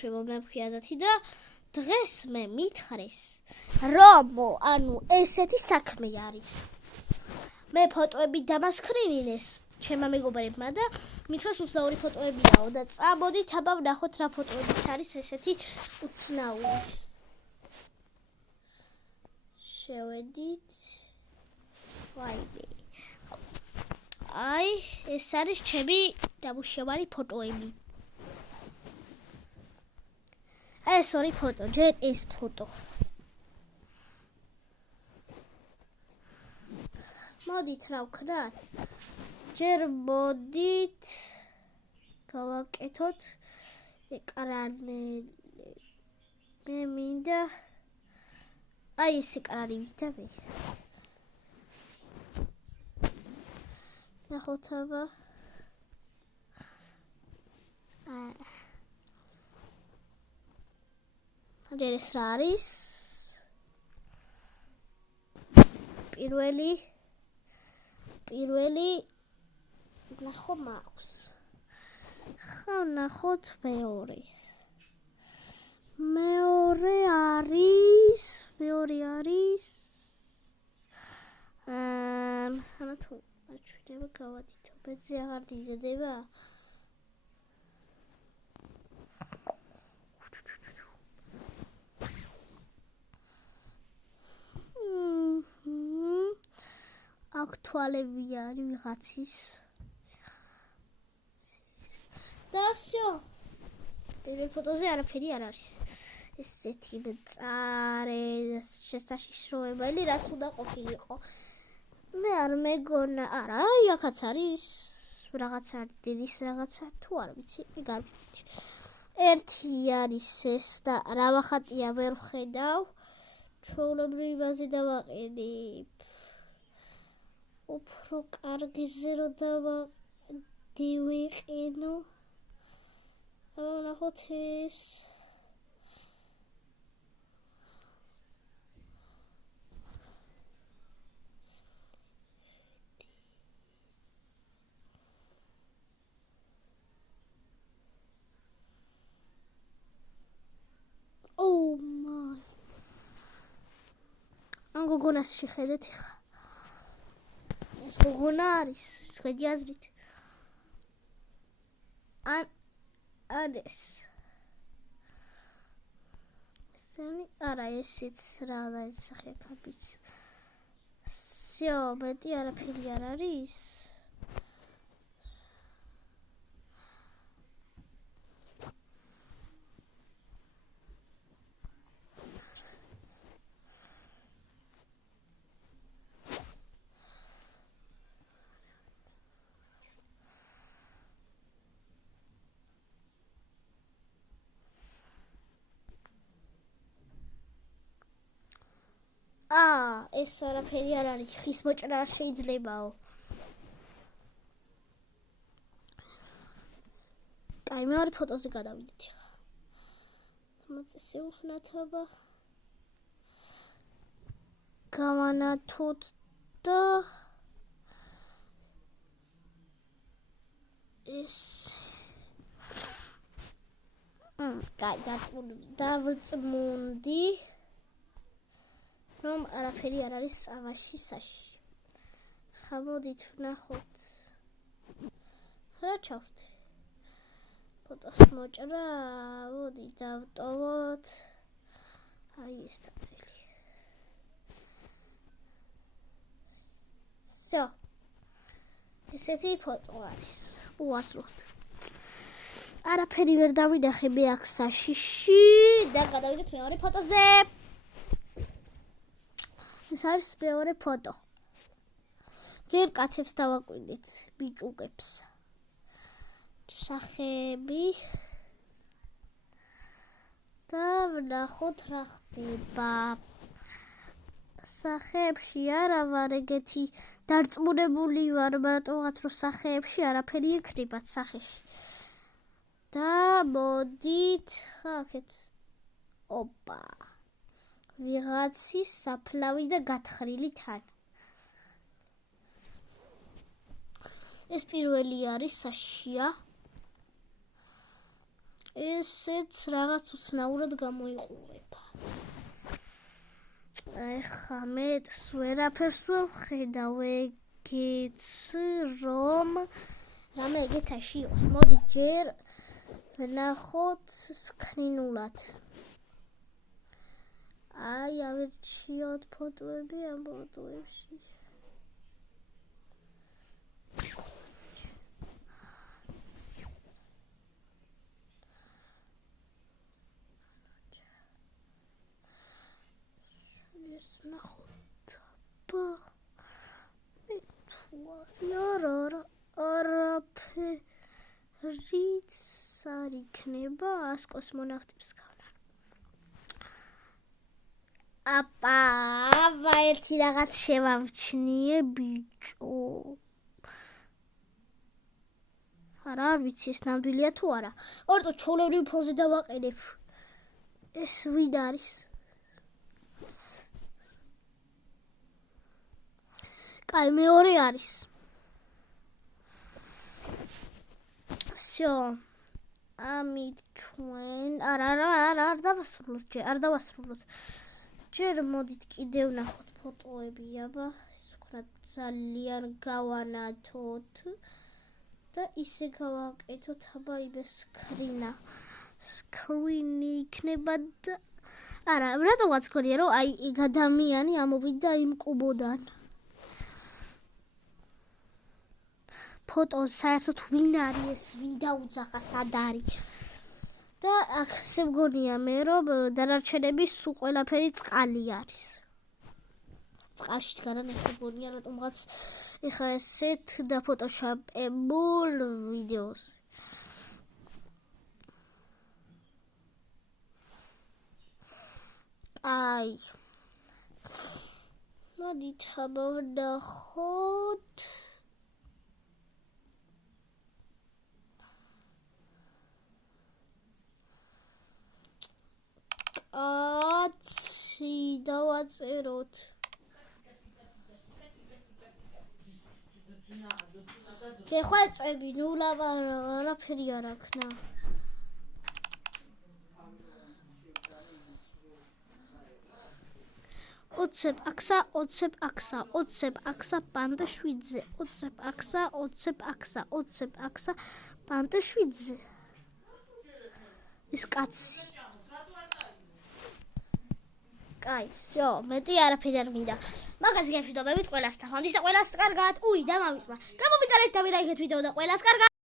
შემომეფხიაზეთი და დღეს მე მითხრეს რომ ანუ ესეთი საქმე არის. მე ფოტოები დამასქრინინეს ჩემმა მეგობრებმა და მითხრეს უცნაური ფოტოებიაო და წამოდით აბა ვნახოთ რა ფოტოებიც არის ესეთი უცნაური. შევედით. ვაიმე. აი, ეს არის ჩემი დამუშავარი ფოტოები. ეს ორი ფოტო, ჯერ ეს ფოტო. მოდით რა ვქნათ? ჯერ მოდით გავაკეთოთ ეკრანელი. მე მინდა აი ეს ეკრანი მინდა მე. ნახოთ აბა. ჯერ ეს რა არის? პირველი ნახო მაქვს. ხო ნახოთ მეორე. მეორე არის ამა თუ აჩვენება გავათითო. ბეძი აღარ დიზედება. აქტუალები არის ვიღაცის. და всё. პირველ ფოტოზე არაფერი არ არის. ესეთი მწარე შესაშიშროებელი რაც უნდა ყოფილიყო. მე არ მეგონა, არა, აი აქაც არის რაღაცა დილის რაღაცა თუ არ ვიცი, გავიცით. ერთი არის ეს და რა ვახატია ვერ ვხედავ. ჩვეულებრივი ბაზი დავაყენებ. უფრო კარგიზე რო დავიყენო. აბა ნახოთ ეს. Oh my. ამ გოგონას შეხედეთ ხა. ეს გოგონა არის, თქვენი აზრით. ეს. ესენი არა ესიც რა დაისახე კაბიც. всё, მეტი არაფერი არ არის. ეს არაფერი არ არის, ხის მოჭრა არ შეიძლებაო. კაი, მეორე ფოტოზე გადავიდეთ ხა. მოწესე უხნათ აბა. გავანათოთ და ეს კაი, დავწმუნდი. რომ არაფერი არ არის ამაში საში. ხამოდით ვნახოთ. რა ჩავთი? ფოტოს მოჭრა, მოდი დავტოვოთ. აი ეს ნაწილი. всё. ესეთი ფოტო არის. უასრულოთ. არაფერი ვერ დავინახე მე აქ საშიში და გადავიდეთ მეორე ფოტოზე. ეს არის მეორე ფოტო. ჯერ კაცებს დავაკვირდით, ბიჭუկებს. სახეები და ვნახოთ რა ხდება. სახეებში არა ვარ ეგეთი დარწმუნებული ვარ, რატომღაც რომ სახეებში არაფერი იქნებათ სახეში. და მოდით ხა აქეთ. ოპა. ვიღაცის საფლავი და გათხრილი თან. ეს პირველი არის საშია. ესეც რაღაც უცნაურად გამოიყურება. ეხა მე ვერაფერს ვხედავ, ეგეც რომ რამე ეგეთაში იყოს. მოდი ჯერ ვნახოთ სკრინულად. აი, ავირჩიოთ ფოტოები ამ ფოტოებში. ეს ვნახოთ. არაფერიც არ იქნება ას კოსმონავტებს გავლან. აბა, ერთი რაღაც შევამჩნიე, ბიჭო. არა, არ ვიცი, ეს ნამდვილია თუ არა. ორტო ჩვეულებრივ ფონზე დავაყენებ. ეს ვინ არის? კაი, მეორე არის. всё. ამით ჩვენ არ დავასრულოთ. ჯერ მოდით კიდევ ვნახოთ ფოტოები, აბა, ეს უკვე ძალიან გავანათოთ და ისე გავაკეთოთ, აბა, იმე სკრინი იქნება და არა, რატომაც გქონია, რომ აი ეგ ადამიანი ამოვიდა იმ კუბოდან. ფოტოს საერთოდ ვინ არის ეს, ვინ დაუძახა, სად არის? და აქ ესე მგონია მე, რომ დანარჩენები სულ ყველაფერი წყალი არის. წყალში განანახე მგონია რატომღაც ეხა ესეთ დაფოტოშოპებულ ვიდეოს. აი. მოდით აბა ვნახოთ. კაცი დავაწეროთ. გეხვეწები, ნუ არაფერი არ აქნა. ოცებ აქსა პანდა შვიდზე. ოცებ აქსა პანდა შვიდზე. ის კაცი. კაი, всё, მეტი არაფერი არ მინდა. მაგას გემშვიდობებით ყველასთან. ხონდის და ყველას კარგად. უი, დამავიწყდა. გამომიწერეთ და მილაიქეთ ვიდეო და ყველას კარგად.